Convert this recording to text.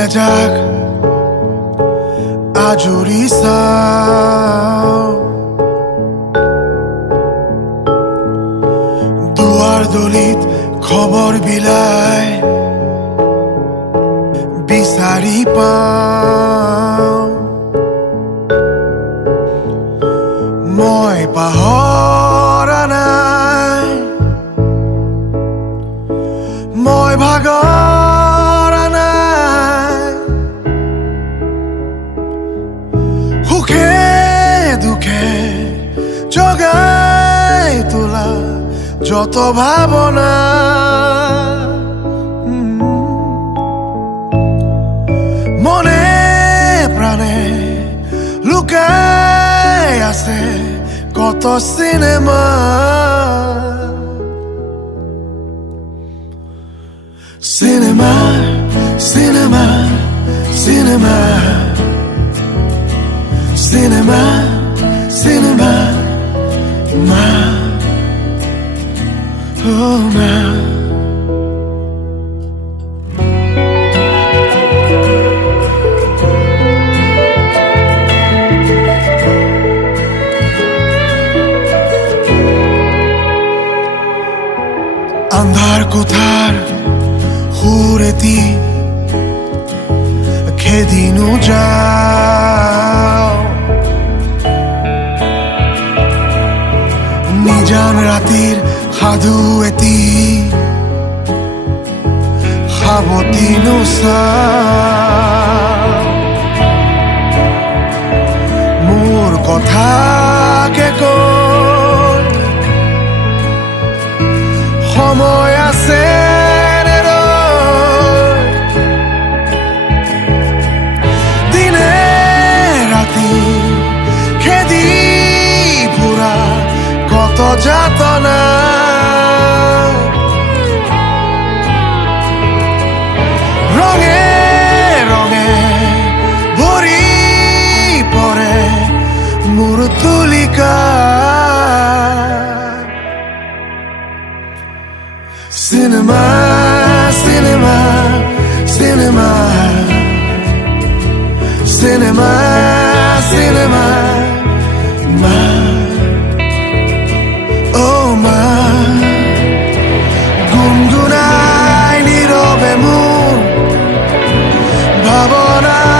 বলে যাক আজৰি চাও দুৱাৰ দলিত খবৰ বিলাই বিচাৰি পাওঁ মই পাহৰা নাই মই ভাগৰা নাই সুখে দুখে জগাই তোলা যত ভাৱনা মনে প্ৰাণে লুকাই আছে কত cinema cinema cinema cinema cinema cinema মা oh মা আন্ধার কোঠার সুৰেতি খেদিনো যাও নিজান ৰাতিৰ সাধু এটি সাৱতিনো চাও মোৰ কথাকে কৈ সময় আছে দিনে ৰাতি খেদি ফুৰা কত যাতনা ৰঙে ৰঙে ভৰি পৰে মোৰ তুলিকা Cinema, cinema, cinema, cinema, cinema, ma, oh ma, gungunai nirobe moon, bhavana.